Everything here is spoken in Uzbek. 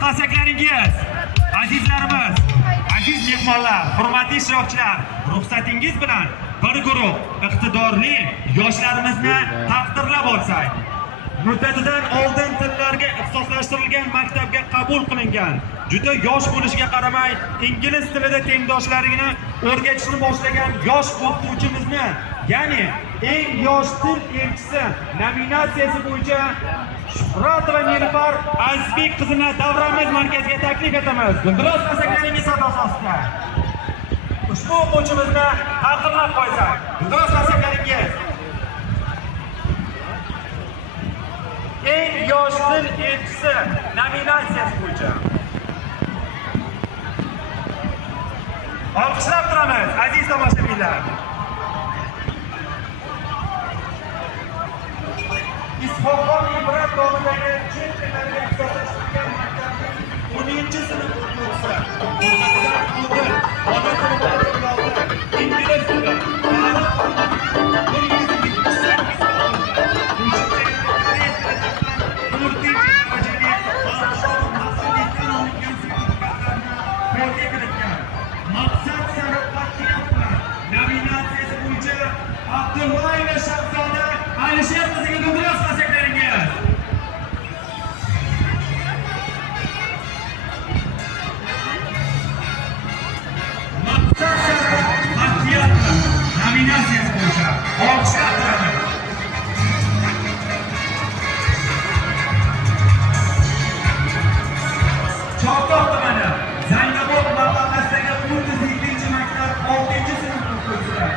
Qasaklaringiz, azizlarimiz, aziz mehmonlar, hurmatli ishtirokchilar, ruxsatingiz bilan bir guruh iqtidorli yoshlarimizni taqdirlab olsak. Muddatidan oldin tillarga ixtisoslashtirilgan maktabga qabul qilingan, juda yosh bo'lishiga qaramay, ingliz tilida tengdoshlarini o'rgatishni boshlagan yosh o'qituvchimizni, ya'ni eng yosh til elchisi nominatsiyasi bo'yicha Shuhratova Nilufar Azizbek qizini davramiz markaziga taklif etamiz. Dildiroz qasaklaringiz asosida ushbu o'quvchimizni taqdirlab qo'ysak. Dildiroz qasaklaringiz. Eng yosh til elchisi nominatsiyasi bo'yicha. Olqishlab turamiz, aziz tomoshabinlar. Ishoqxon Ibrat nomidagi chet tillarga ixtisoslashtirilgan maktabning 10-sinf o'quvchisi. Ona tili ingliz tili. Maqsad saroqatiyat bilan nominatsiyasi bo'yicha Abdullayeva Shahzoda Alisher qiziga